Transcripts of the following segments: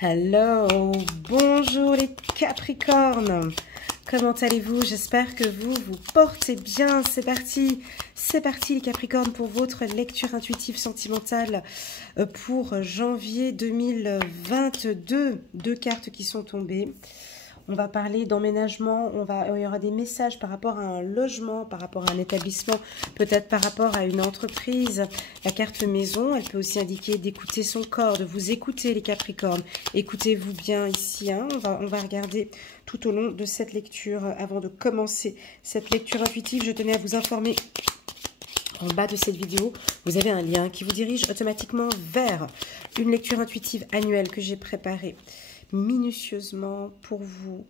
Hello, bonjour les Capricornes, comment allez-vous? J'espère que vous portez bien. C'est parti les Capricornes pour votre lecture intuitive sentimentale pour janvier 2022. Deux cartes qui sont tombées. On va parler d'emménagement, il y aura des messages par rapport à un logement, par rapport à un établissement, peut-être par rapport à une entreprise. La carte maison, elle peut aussi indiquer d'écouter son corps, de vous écouter les Capricornes. Écoutez-vous bien ici, hein. On va regarder tout au long de cette lecture. Avant de commencer cette lecture intuitive, je tenais à vous informer. En bas de cette vidéo, vous avez un lien qui vous dirige automatiquement vers une lecture intuitive annuelle que j'ai préparée minutieusement pour vous.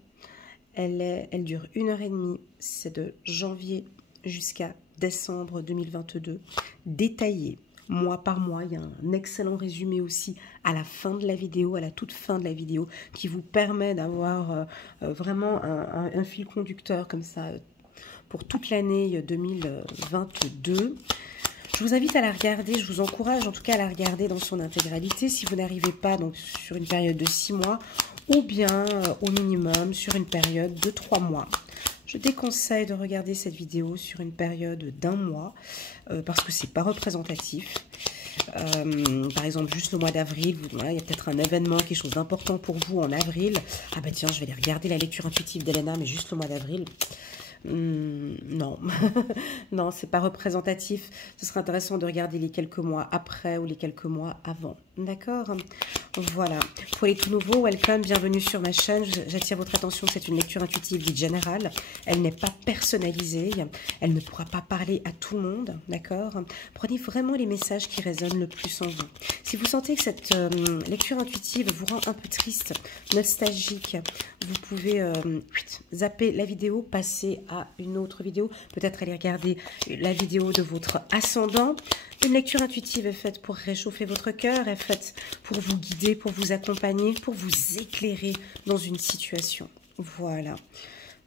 Elle dure 1h30, c'est de janvier jusqu'à décembre 2022, détaillée mois par mois. Il y a un excellent résumé aussi à la fin de la vidéo, à la toute fin de la vidéo, qui vous permet d'avoir vraiment un fil conducteur comme ça pour toute l'année 2022. Je vous invite à la regarder, je vous encourage en tout cas à la regarder dans son intégralité si vous n'arrivez pas donc sur une période de 6 mois ou bien au minimum sur une période de 3 mois. Je déconseille de regarder cette vidéo sur une période d'1 mois parce que c'est pas représentatif. Par exemple, juste le mois d'avril, il y a peut-être un événement, quelque chose d'important pour vous en avril. Ah ben tiens, je vais aller regarder la lecture intuitive d'Elena, mais juste le mois d'avril. Non, non, c'est pas représentatif. Ce serait intéressant de regarder les quelques mois après ou les quelques mois avant. D'accord? Voilà. Pour les tout nouveaux, welcome, bienvenue sur ma chaîne. J'attire votre attention, c'est une lecture intuitive dite générale. Elle n'est pas personnalisée. Elle ne pourra pas parler à tout le monde. D'accord? Prenez vraiment les messages qui résonnent le plus en vous. Si vous sentez que cette lecture intuitive vous rend un peu triste, nostalgique, vous pouvez zapper la vidéo, passer à une autre vidéo, peut-être aller regarder la vidéo de votre ascendant. Une lecture intuitive est faite pour réchauffer votre cœur, est faite pour vous guider, pour vous accompagner, pour vous éclairer dans une situation. Voilà,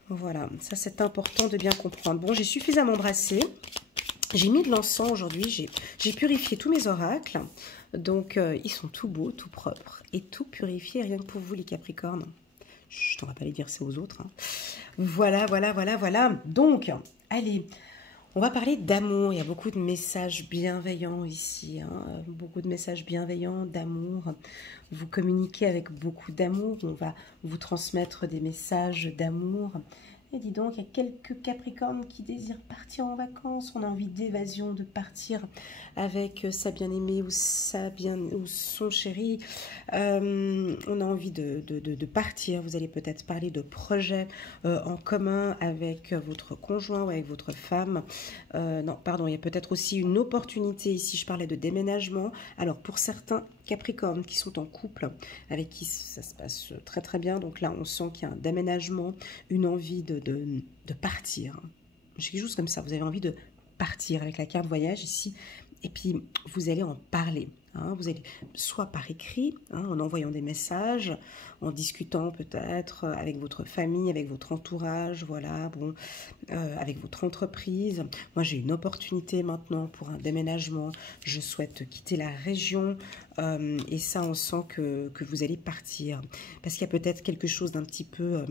voilà, ça c'est important de bien comprendre. Bon, j'ai suffisamment brassé, j'ai mis de l'encens aujourd'hui, j'ai purifié tous mes oracles, donc ils sont tout beaux, tout propres et tout purifiés, rien que pour vous les Capricornes. Chut, on va pas les dire ça aux autres. Hein. Voilà, voilà, voilà, voilà. Donc, allez, on va parler d'amour. Il y a beaucoup de messages bienveillants ici. Hein. Beaucoup de messages bienveillants, d'amour. Vous communiquez avec beaucoup d'amour. On va vous transmettre des messages d'amour. Et dis donc, il y a quelques Capricornes qui désirent partir en vacances. On a envie d'évasion, de partir avec sa bien-aimée ou son chéri. On a envie de partir. Vous allez peut-être parler de projets en commun avec votre conjoint ou avec votre femme. Non, pardon, il y a peut-être aussi une opportunité ici. Je parlais de déménagement. Alors, pour certains Capricornes qui sont en couple, avec qui ça se passe très très bien. Donc là, on sent qu'il y a un déménagement, une envie de partir. J'ai quelque chose comme ça, vous avez envie de partir avec la carte voyage ici. Et puis, vous allez en parler. Hein, vous allez soit par écrit, hein, en envoyant des messages, en discutant peut-être avec votre famille, avec votre entourage, voilà, bon, avec votre entreprise. Moi, j'ai une opportunité maintenant pour un déménagement. Je souhaite quitter la région et ça, on sent que vous allez partir. Parce qu'il y a peut-être quelque chose d'un petit peu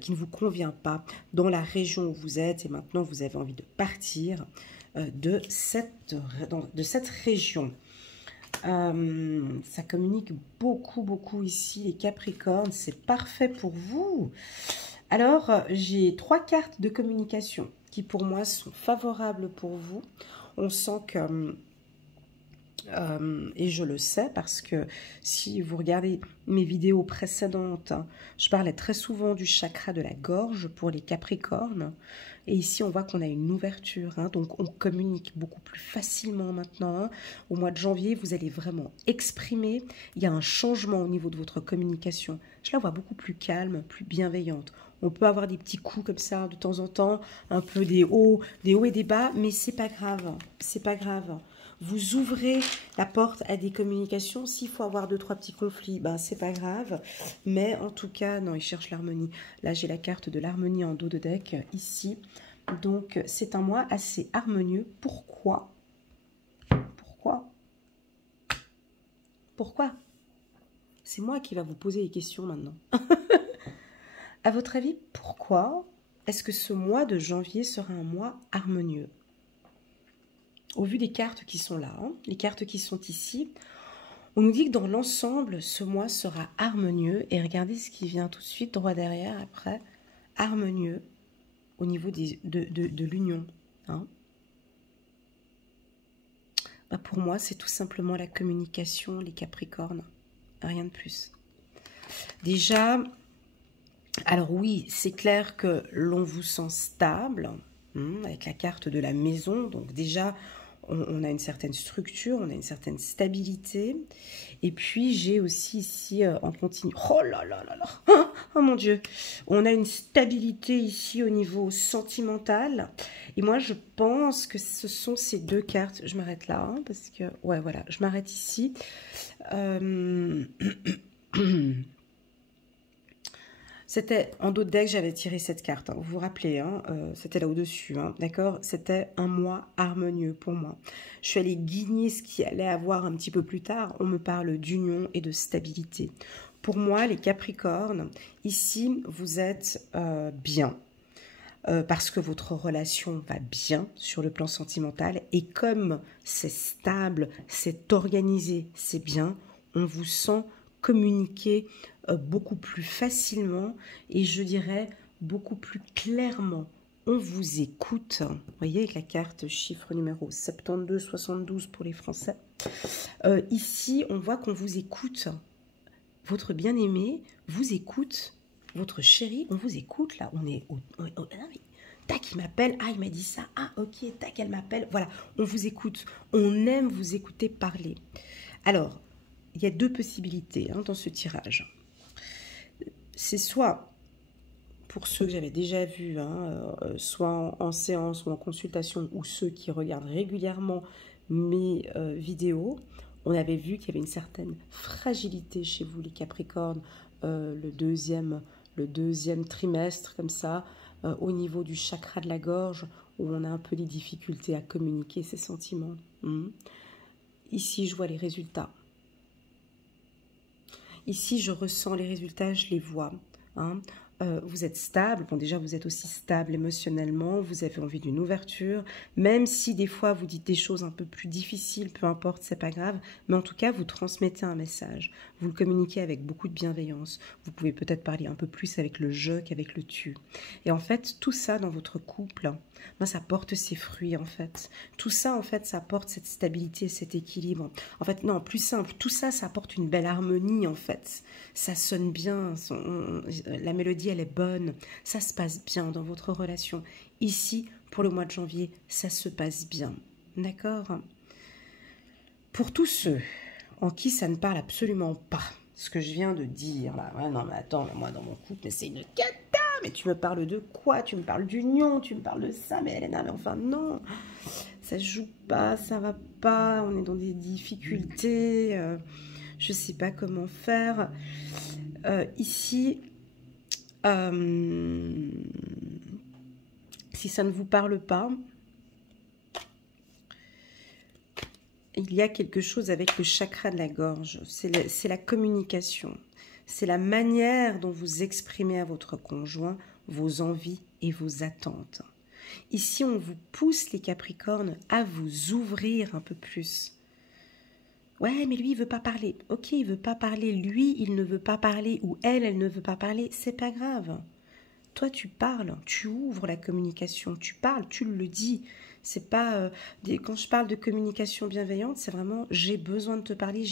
qui ne vous convient pas dans la région où vous êtes et maintenant, vous avez envie de partir de cette région. Ça communique beaucoup ici, les Capricornes. C'est parfait pour vous. Alors, j'ai 3 cartes de communication qui, pour moi, sont favorables pour vous. On sent que... et je le sais parce que si vous regardez mes vidéos précédentes, hein, je parlais très souvent du chakra de la gorge pour les Capricornes. Et ici, on voit qu'on a une ouverture, hein, donc on communique beaucoup plus facilement maintenant. Hein. Au mois de janvier, vous allez vraiment exprimer. Il y a un changement au niveau de votre communication. Je la vois beaucoup plus calme, plus bienveillante. On peut avoir des petits coups comme ça de temps en temps, un peu des hauts et des bas, mais c'est pas grave, c'est pas grave. Vous ouvrez la porte à des communications. S'il faut avoir 2-3 petits conflits, ben c'est pas grave. Mais en tout cas, non, il cherche l'harmonie. Là, j'ai la carte de l'harmonie en dos de deck ici. Donc, c'est un mois assez harmonieux. Pourquoi? Pourquoi? Pourquoi? C'est moi qui va vous poser les questions maintenant. À votre avis, pourquoi est-ce que ce mois de janvier sera un mois harmonieux? Au vu des cartes qui sont là, hein, les cartes qui sont ici, on nous dit que dans l'ensemble, ce mois sera harmonieux. Et regardez ce qui vient tout de suite, droit derrière, après, harmonieux au niveau de l'union. Hein. Bah pour moi, c'est tout simplement la communication, les Capricornes. Rien de plus. Déjà, alors oui, c'est clair que l'on vous sent stable, avec la carte de la maison. Donc déjà, on a une certaine structure, on a une certaine stabilité. Et puis, j'ai aussi ici, en continu... Oh là là là là. Oh mon Dieu. On a une stabilité ici au niveau sentimental. Et moi, je pense que ce sont ces deux cartes. Je m'arrête là, hein, parce que... Ouais, voilà, je m'arrête ici. C'était en dos de deck, j'avais tiré cette carte. Hein. Vous vous rappelez, hein, c'était là au-dessus, hein, d'accord? C'était un mois harmonieux pour moi. Je suis allée guigner ce qui allait avoir un petit peu plus tard. On me parle d'union et de stabilité. Pour moi, les Capricornes, ici, vous êtes bien. Parce que votre relation va bien sur le plan sentimental. Et comme c'est stable, c'est organisé, c'est bien, on vous sent communiquer beaucoup plus facilement et je dirais beaucoup plus clairement. On vous écoute, vous voyez avec la carte chiffre numéro 72-72 pour les Français. Ici, on voit qu'on vous écoute. Votre bien-aimé vous écoute. Votre chéri, on vous écoute là. On est tac, il m'appelle. Ah, il m'a dit ça. Ah, ok, tac, elle m'appelle. Voilà, on vous écoute. On aime vous écouter parler. Alors, il y a deux possibilités hein, dans ce tirage. C'est soit, pour ceux que j'avais déjà vus, hein, soit en séance ou en consultation, ou ceux qui regardent régulièrement mes vidéos, on avait vu qu'il y avait une certaine fragilité chez vous, les Capricornes, le deuxième trimestre, comme ça, au niveau du chakra de la gorge, où on a un peu des difficultés à communiquer ses sentiments. Ici, je vois les résultats. Ici, je ressens les résultats, je les vois. Hein. Vous êtes stable. Bon, déjà, vous êtes aussi stable émotionnellement. Vous avez envie d'une ouverture. Même si des fois, vous dites des choses un peu plus difficiles, peu importe, c'est pas grave. Mais en tout cas, vous transmettez un message. Vous le communiquez avec beaucoup de bienveillance. Vous pouvez peut-être parler un peu plus avec le je qu'avec le tu. Et en fait, tout ça dans votre couple, ben, ça porte ses fruits, en fait. Tout ça, en fait, ça apporte cette stabilité, cet équilibre. En fait, non, plus simple, tout ça, ça apporte une belle harmonie, en fait. Ça sonne bien, la mélodie, elle est bonne. Ça se passe bien dans votre relation. Ici, pour le mois de janvier, ça se passe bien. D'accord? Pour tous ceux en qui ça ne parle absolument pas, ce que je viens de dire, là, ouais, non, mais attends, moi, dans mon couple, c'est une cata. Mais tu me parles de quoi? Tu me parles d'union, tu me parles de ça, mais Elena, mais enfin non, ça joue pas, ça va pas, on est dans des difficultés, je sais pas comment faire. Ici, si ça ne vous parle pas, il y a quelque chose avec le chakra de la gorge, c'est la communication. C'est la manière dont vous exprimez à votre conjoint vos envies et vos attentes. Ici, on vous pousse, les Capricornes, à vous ouvrir un peu plus. Ouais, mais lui, il veut pas parler. Ok, il veut pas parler. Lui, il ne veut pas parler. Ou elle ne veut pas parler. C'est pas grave. Toi, tu parles. Tu ouvres la communication. Tu parles, tu le dis. C'est pas... quand je parle de communication bienveillante, c'est vraiment j'ai besoin de te parler.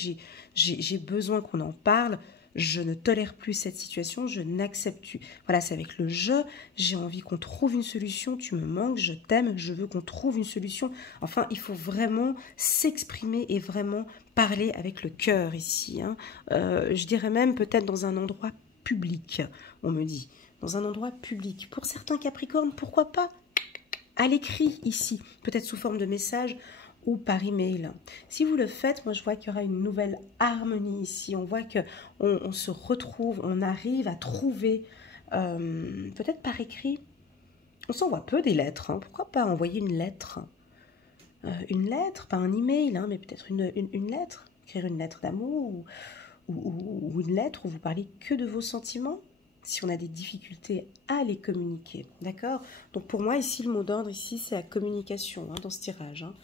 J'ai besoin qu'on en parle. Je ne tolère plus cette situation, je n'accepte plus. Voilà, c'est avec le je, j'ai envie qu'on trouve une solution, tu me manques, je t'aime, je veux qu'on trouve une solution. Enfin, il faut vraiment s'exprimer et vraiment parler avec le cœur ici. Hein. Je dirais même peut-être dans un endroit public, on me dit. Dans un endroit public. Pour certains Capricornes, pourquoi pas? À l'écrit ici, peut-être sous forme de message ou par email. Si vous le faites, moi je vois qu'il y aura une nouvelle harmonie ici. On voit qu'on se retrouve, on arrive à trouver, peut-être par écrit. On s'envoie peu des lettres. Hein. Pourquoi pas envoyer une lettre? Une lettre, pas un email, hein, mais peut-être une lettre. Écrire une lettre d'amour ou une lettre où vous parlez que de vos sentiments, si on a des difficultés à les communiquer, d'accord? Donc pour moi, ici, le mot d'ordre, ici, c'est la communication, hein, dans ce tirage, hein.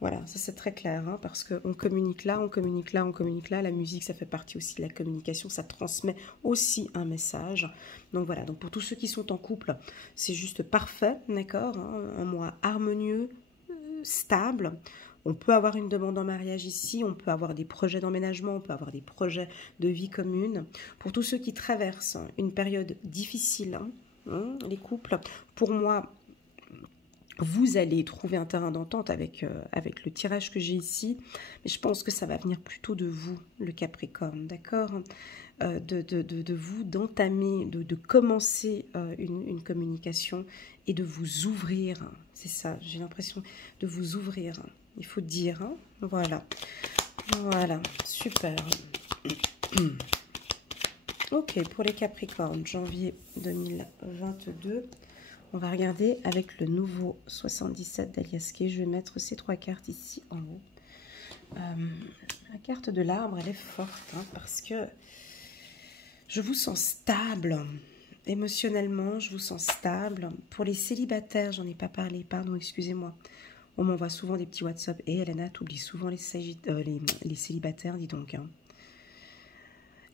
Voilà, ça c'est très clair, hein, parce qu'on communique là, on communique là, on communique là. La musique, ça fait partie aussi de la communication, ça transmet aussi un message. Donc voilà, donc pour tous ceux qui sont en couple, c'est juste parfait, d'accord, hein, un mois harmonieux, stable. On peut avoir une demande en mariage ici, on peut avoir des projets d'emménagement, on peut avoir des projets de vie commune. Pour tous ceux qui traversent une période difficile, hein, les couples, pour moi, vous allez trouver un terrain d'entente avec, avec le tirage que j'ai ici, mais je pense que ça va venir plutôt de vous, le Capricorne, d'accord, de vous, d'entamer, de commencer une communication et de vous ouvrir, c'est ça, j'ai l'impression de vous ouvrir, il faut dire, hein, voilà, voilà, super. Ok, pour les Capricornes, janvier 2022, on va regarder avec le nouveau 77 d'Aliaské. Je vais mettre ces 3 cartes ici en haut. La carte de l'arbre, elle est forte, hein, parce que je vous sens stable. Émotionnellement, je vous sens stable. Pour les célibataires, j'en ai pas parlé, pardon, excusez-moi. On m'envoie souvent des petits WhatsApp. Et Elena, t'oublies souvent les célibataires, dis donc. Hein.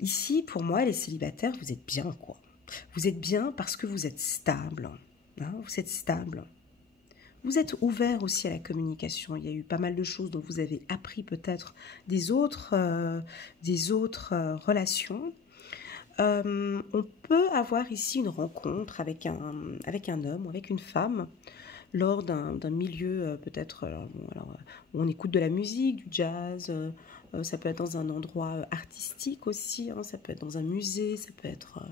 Ici, pour moi, les célibataires, vous êtes bien, quoi. Vous êtes bien parce que vous êtes stable. Hein, vous êtes stable. Vous êtes ouvert aussi à la communication. Il y a eu pas mal de choses dont vous avez appris peut-être des autres relations. On peut avoir ici une rencontre avec un homme ou avec une femme lors d'un milieu peut-être où on écoute de la musique, du jazz. Ça peut être dans un endroit artistique aussi. Hein, ça peut être dans un musée. Ça peut être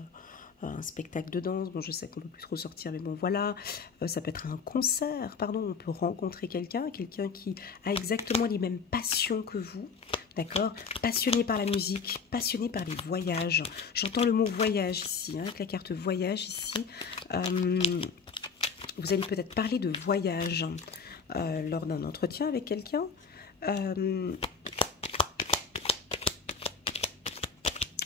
un spectacle de danse, bon je sais qu'on ne peut plus trop sortir, mais bon voilà, ça peut être un concert, pardon, on peut rencontrer quelqu'un qui a exactement les mêmes passions que vous, d'accord, passionné par la musique, passionné par les voyages, j'entends le mot voyage ici, hein, avec la carte voyage ici, vous allez peut-être parler de voyage lors d'un entretien avec quelqu'un,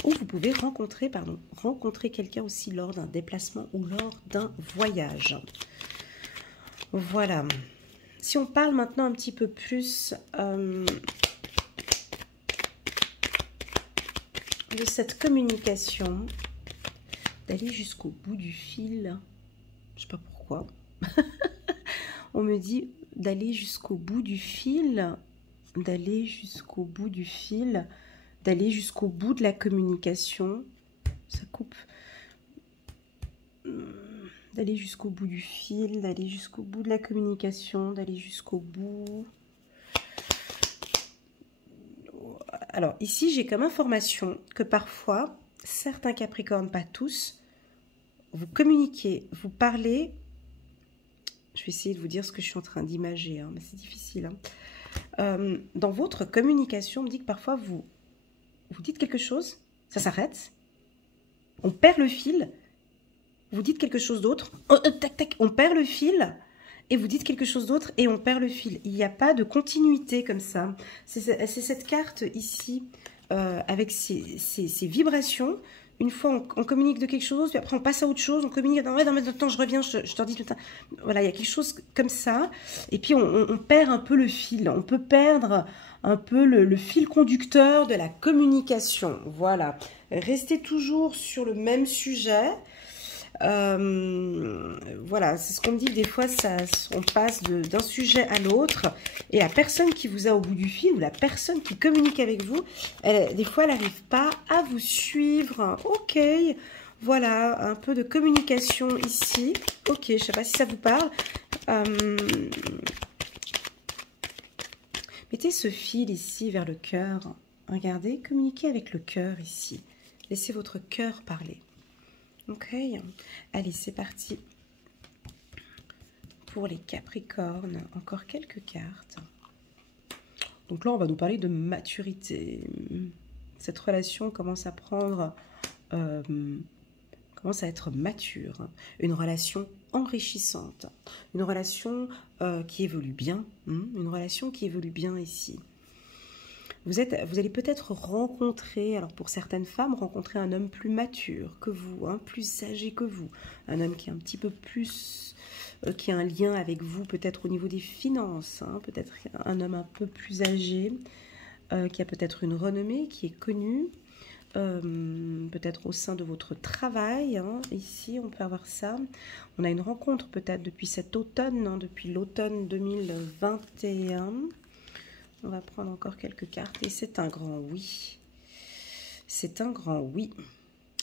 ou vous pouvez rencontrer quelqu'un aussi lors d'un déplacement ou lors d'un voyage. Voilà. Si on parle maintenant un petit peu plus de cette communication, d'aller jusqu'au bout du fil, je ne sais pas pourquoi, on me dit d'aller jusqu'au bout du fil, d'aller jusqu'au bout du fil, d'aller jusqu'au bout de la communication, ça coupe, d'aller jusqu'au bout du fil, d'aller jusqu'au bout de la communication, d'aller jusqu'au bout. Alors ici, j'ai comme information que parfois, certains Capricornes, pas tous, vous communiquez, vous parlez, je vais essayer de vous dire ce que je suis en train d'imager, hein, mais c'est difficile. Hein. Dans votre communication, on me dit que parfois, vous dites quelque chose, ça s'arrête, on perd le fil, vous dites quelque chose d'autre, tac, tac, on perd le fil, et vous dites quelque chose d'autre, et on perd le fil. Il n'y a pas de continuité comme ça. C'est cette carte ici, avec ces vibrations. Une fois, on communique de quelque chose, puis après, on passe à autre chose, on communique, non, mais attends, je reviens, je te redis tout ça. Voilà, il y a quelque chose comme ça, et puis on perd un peu le fil, on peut perdre un peu le fil conducteur de la communication. Voilà, restez toujours sur le même sujet. Voilà, c'est ce qu'on me dit, des fois on passe d'un sujet à l'autre et la personne qui vous a au bout du fil ou la personne qui communique avec vous, des fois elle n'arrive pas à vous suivre. Ok, voilà, un peu de communication ici. Ok, je ne sais pas si ça vous parle. Mettez ce fil ici vers le cœur. Regardez, communiquez avec le cœur ici. Laissez votre cœur parler. Ok, allez, c'est parti pour les Capricornes. Encore quelques cartes. Donc là, on va nous parler de maturité. Cette relation commence à prendre, commence à être mature. Une relation enrichissante. Une relation qui évolue bien. Une relation qui évolue bien ici. Vous allez peut-être rencontrer, alors pour certaines femmes, rencontrer un homme plus mature que vous, hein, plus âgé que vous. Un homme qui est un petit peu plus, qui a un lien avec vous, peut-être au niveau des finances, hein, peut-être un homme un peu plus âgé, qui a peut-être une renommée, qui est connu, peut-être au sein de votre travail, hein. Ici on peut avoir ça. On a une rencontre peut-être depuis cet automne, hein, depuis l'automne 2021. On va prendre encore quelques cartes et c'est un grand oui. C'est un grand oui.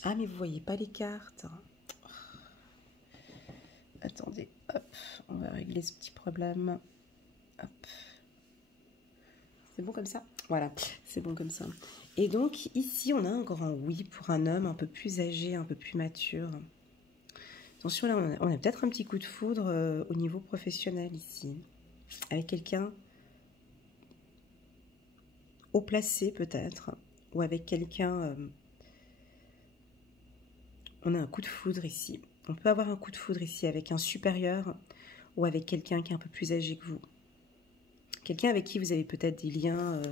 Ah, mais vous voyez pas les cartes. Attendez, hop, on va régler ce petit problème. Hop. C'est bon comme ça? Voilà, c'est bon comme ça. Et donc ici, on a un grand oui pour un homme un peu plus âgé, un peu plus mature. Attention, là, on a peut-être un petit coup de foudre au niveau professionnel ici. Avec quelqu'un haut placé peut-être, ou avec quelqu'un... on a un coup de foudre ici. On peut avoir un coup de foudre ici avec un supérieur ou avec quelqu'un qui est un peu plus âgé que vous. Quelqu'un avec qui vous avez peut-être des liens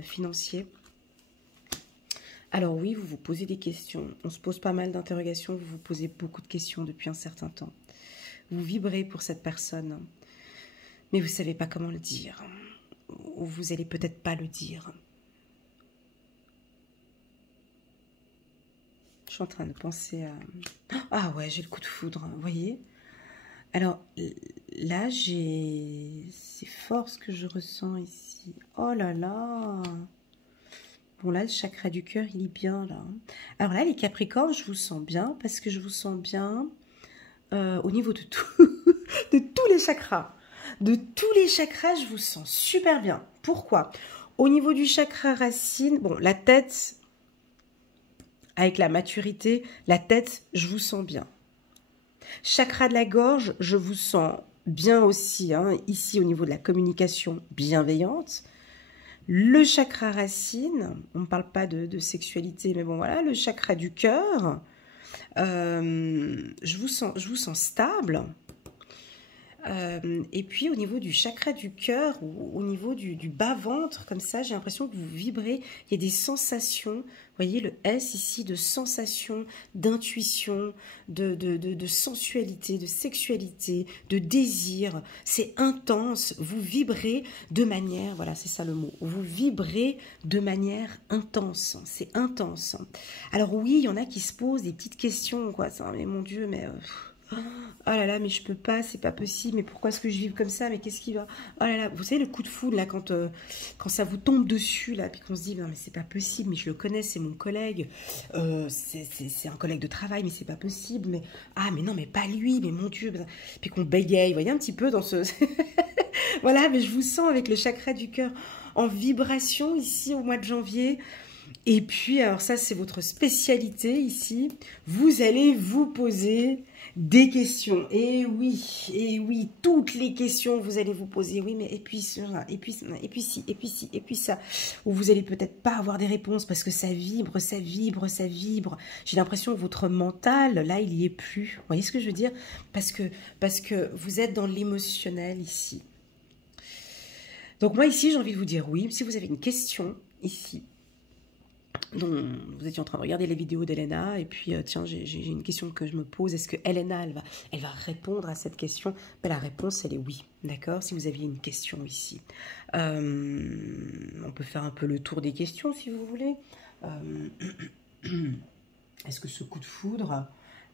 financiers. Alors oui, vous vous posez des questions. On se pose pas mal d'interrogations. Vous vous posez beaucoup de questions depuis un certain temps. Vous vibrez pour cette personne, mais vous ne savez pas comment le dire. Ou vous n'allez peut-être pas le dire. Je suis en train de penser à... Ah ouais, j'ai le coup de foudre, vous voyez? Alors, là, c'est fort ce que je ressens ici. Oh là là! Bon, là, le chakra du cœur, il est bien, là. Alors là, les Capricornes, je vous sens bien, parce que je vous sens bien au niveau de tout, de tous les chakras. De tous les chakras, je vous sens super bien. Pourquoi? Au niveau du chakra racine, bon, la tête... Avec la maturité, la tête, je vous sens bien. Chakra de la gorge, je vous sens bien aussi, hein, ici au niveau de la communication bienveillante. Le chakra racine, on ne parle pas de sexualité, mais bon voilà, le chakra du cœur, je vous sens stable. Et puis au niveau du chakra du cœur, ou au niveau du bas-ventre, comme ça, j'ai l'impression que vous vibrez, il y a des sensations, vous voyez le S ici, de sensations, d'intuition, de sensualité, de sexualité, de désir, c'est intense, vous vibrez de manière, voilà c'est ça le mot, vous vibrez de manière intense, c'est intense. Alors oui, il y en a qui se posent des petites questions, quoi, ça, mais mon Dieu, mais... Oh là là, mais je peux pas, c'est pas possible, mais pourquoi est-ce que je vive comme ça, mais qu'est-ce qui va... Oh là là, vous savez le coup de foudre là, quand ça vous tombe dessus là, puis qu'on se dit, non mais c'est pas possible, mais je le connais, c'est mon collègue, c'est un collègue de travail, mais c'est pas possible, mais... Ah mais non, mais pas lui, mais mon Dieu, puis qu'on bégaye, vous voyez un petit peu dans ce... Voilà, mais je vous sens avec le chakra du cœur en vibration ici au mois de janvier. Et puis, alors ça, c'est votre spécialité ici. Vous allez vous poser des questions. Et oui, toutes les questions, vous allez vous poser. Oui, mais et puis ci, et puis ci, et puis ci, et puis ça. Ou vous allez peut-être pas avoir des réponses parce que ça vibre, ça vibre, ça vibre. J'ai l'impression que votre mental, là, il y est plus. Vous voyez ce que je veux dire? Parce que vous êtes dans l'émotionnel ici. Donc moi, ici, j'ai envie de vous dire oui. Si vous avez une question ici, dont vous étiez en train de regarder les vidéos d'Elena, et puis tiens, j'ai une question que je me pose, est-ce que Elena, elle va répondre à cette question? Ben, la réponse, elle est oui, d'accord? Si vous aviez une question ici. On peut faire un peu le tour des questions, si vous voulez. Est-ce que ce coup de foudre,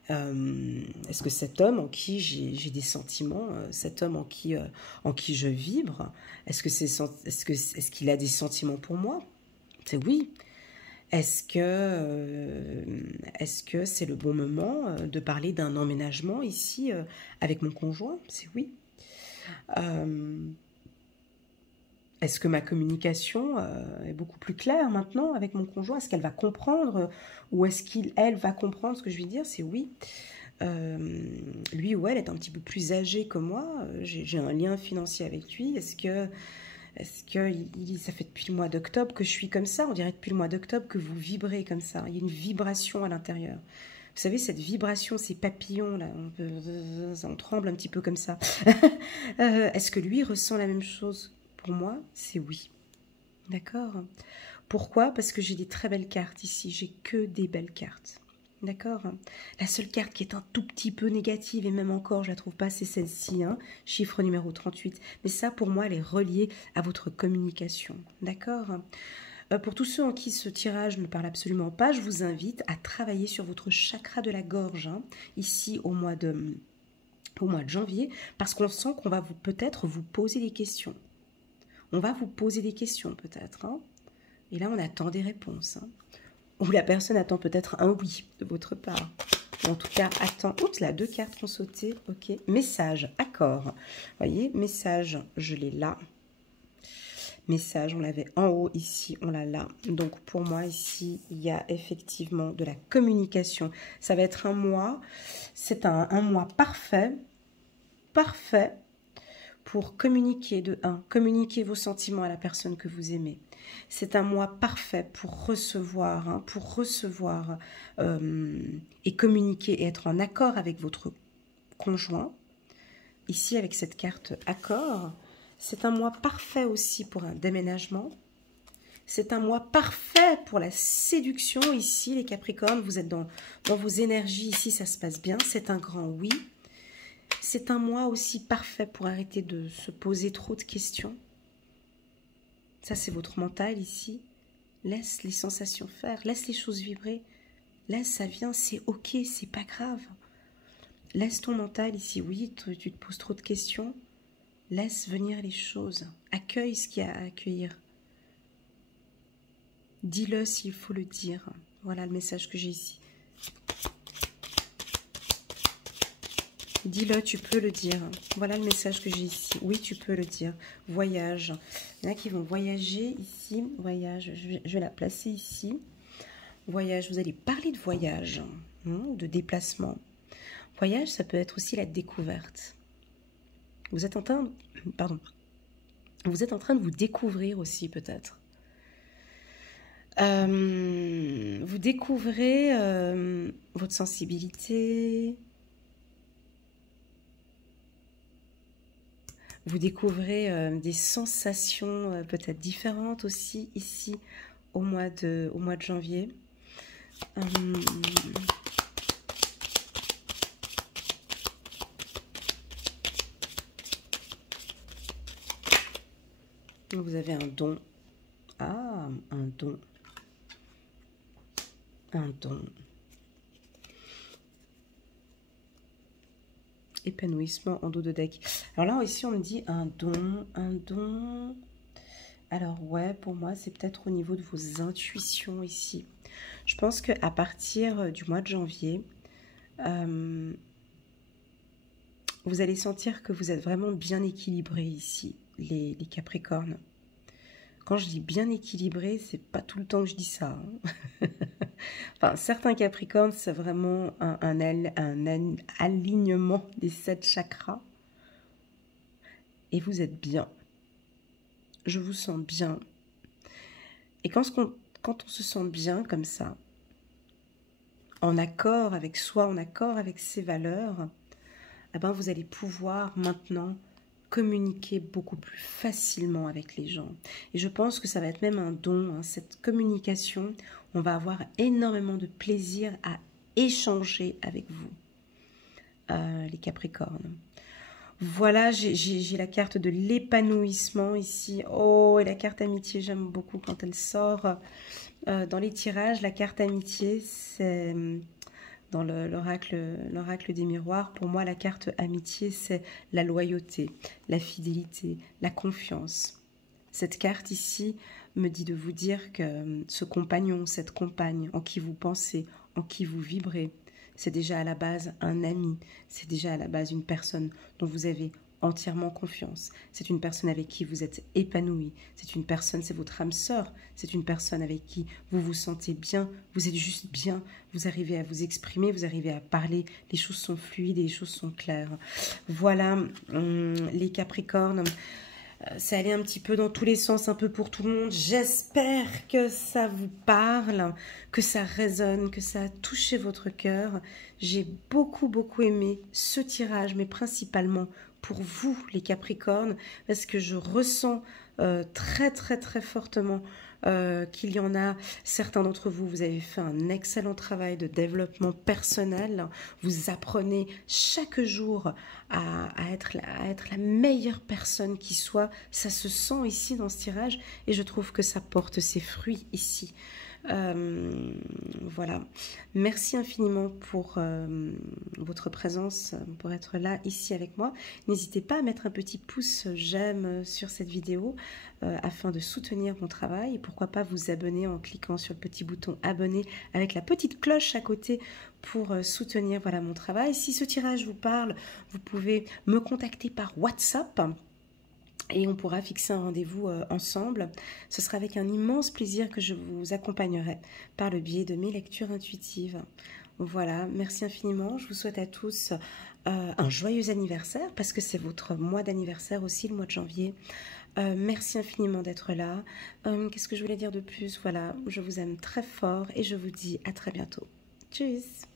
est-ce que cet homme en qui j'ai des sentiments, cet homme en qui je vibre, est-ce qu'il a des sentiments pour moi? C'est oui. Est-ce que c'est le bon moment de parler d'un emménagement ici avec mon conjoint? C'est oui. Est-ce que ma communication est beaucoup plus claire maintenant avec mon conjoint? Est-ce qu'elle va comprendre ou est-ce qu'elle va comprendre ce que je vais dire? C'est oui. Lui ou elle est un petit peu plus âgé que moi. J'ai un lien financier avec lui. Est-ce que ça fait depuis le mois d'octobre que je suis comme ça? On dirait depuis le mois d'octobre que vous vibrez comme ça. Il y a une vibration à l'intérieur. Vous savez, cette vibration, ces papillons, là, on tremble un petit peu comme ça. Est-ce que lui ressent la même chose? Pour moi, c'est oui. D'accord? Pourquoi? Parce que j'ai des très belles cartes ici. J'ai que des belles cartes. D'accord? La seule carte qui est un tout petit peu négative, et même encore, je la trouve pas, c'est celle-ci, hein, chiffre numéro 38. Mais ça, pour moi, elle est reliée à votre communication. D'accord? Pour tous ceux en qui ce tirage ne parle absolument pas, je vous invite à travailler sur votre chakra de la gorge, hein, ici au mois de janvier, parce qu'on sent qu'on va peut-être vous poser des questions. On va vous poser des questions peut-être, hein. Et là, on attend des réponses, hein. Ou la personne attend peut-être un oui de votre part. En tout cas, attend... Oups, là, 2 cartes ont sauté. Ok. Message, accord. Voyez, message, je l'ai là. Message, on l'avait en haut, ici, on l'a là. Donc, pour moi, ici, il y a effectivement de la communication. Ça va être un mois. C'est un mois parfait. Parfait pour communiquer de un. Communiquer vos sentiments à la personne que vous aimez. C'est un mois parfait pour recevoir, hein, et communiquer et être en accord avec votre conjoint. Ici, avec cette carte accord, c'est un mois parfait aussi pour un déménagement. C'est un mois parfait pour la séduction. Ici, les Capricornes, vous êtes dans vos énergies. Ici, ça se passe bien. C'est un grand oui. C'est un mois aussi parfait pour arrêter de se poser trop de questions. Ça, c'est votre mental ici. Laisse les sensations faire, laisse les choses vibrer. Laisse, ça vient, c'est ok, c'est pas grave. Laisse ton mental ici. Oui, tu te poses trop de questions. Laisse venir les choses. Accueille ce qu'il y a à accueillir. Dis-le s'il faut le dire. Voilà le message que j'ai ici. Dis-le, tu peux le dire. Voilà le message que j'ai ici. Oui, tu peux le dire. Voyage. Il y en a qui vont voyager ici. Voyage. Je vais la placer ici. Voyage. Vous allez parler de voyage, de déplacement. Voyage, ça peut être aussi la découverte. Vous êtes en train, vous êtes en train de vous découvrir aussi peut-être. Vous découvrez votre sensibilité. Vous découvrez des sensations peut-être différentes aussi ici au mois de janvier. Vous avez un don. Ah, un don. Un don. Épanouissement en dos de deck. Alors là, ici, on me dit un don, un don. Alors ouais, pour moi, c'est peut-être au niveau de vos intuitions ici. Je pense qu'à partir du mois de janvier, vous allez sentir que vous êtes vraiment bien équilibré ici, les Capricornes. Quand je dis bien équilibré, c'est pas tout le temps que je dis ça, hein. Enfin, certains Capricornes, c'est vraiment un alignement des 7 chakras. Et vous êtes bien. Je vous sens bien. Et quand on se sent bien comme ça, en accord avec soi, en accord avec ses valeurs, eh ben vous allez pouvoir maintenant communiquer beaucoup plus facilement avec les gens. Et je pense que ça va être même un don, hein, cette communication. On va avoir énormément de plaisir à échanger avec vous, les Capricornes. Voilà, j'ai la carte de l'épanouissement ici. Oh, et la carte amitié, j'aime beaucoup quand elle sort dans les tirages. La carte amitié, c'est... Dans l'oracle des miroirs, pour moi, la carte amitié, c'est la loyauté, la fidélité, la confiance. Cette carte ici me dit de vous dire que ce compagnon, cette compagne en qui vous pensez, en qui vous vibrez, c'est déjà à la base un ami, c'est déjà à la base une personne dont vous avez entièrement confiance. C'est une personne avec qui vous êtes épanoui. C'est une personne, c'est votre âme sœur. C'est une personne avec qui vous vous sentez bien. Vous êtes juste bien. Vous arrivez à vous exprimer, vous arrivez à parler. Les choses sont fluides et les choses sont claires. Voilà, les Capricornes. C'est allé un petit peu dans tous les sens, un peu pour tout le monde. J'espère que ça vous parle, que ça résonne, que ça a touché votre cœur. J'ai beaucoup aimé ce tirage, mais principalement pour vous, les Capricornes, parce que je ressens très très très fortement qu'il y en a. Certains d'entre vous, vous avez fait un excellent travail de développement personnel. Vous apprenez chaque jour à être la meilleure personne qui soit. Ça se sent ici dans ce tirage et je trouve que ça porte ses fruits ici. Voilà, merci infiniment pour votre présence, pour être là ici avec moi. N'hésitez pas à mettre un petit pouce j'aime sur cette vidéo afin de soutenir mon travail, et pourquoi pas vous abonner en cliquant sur le petit bouton abonner avec la petite cloche à côté pour soutenir voilà mon travail. Si ce tirage vous parle, vous pouvez me contacter par WhatsApp et on pourra fixer un rendez-vous ensemble. Ce sera avec un immense plaisir que je vous accompagnerai par le biais de mes lectures intuitives. Voilà, merci infiniment. Je vous souhaite à tous un joyeux anniversaire, parce que c'est votre mois d'anniversaire aussi, le mois de janvier. Merci infiniment d'être là. Qu'est-ce que je voulais dire de plus? Voilà, je vous aime très fort et je vous dis à très bientôt. Tchuss!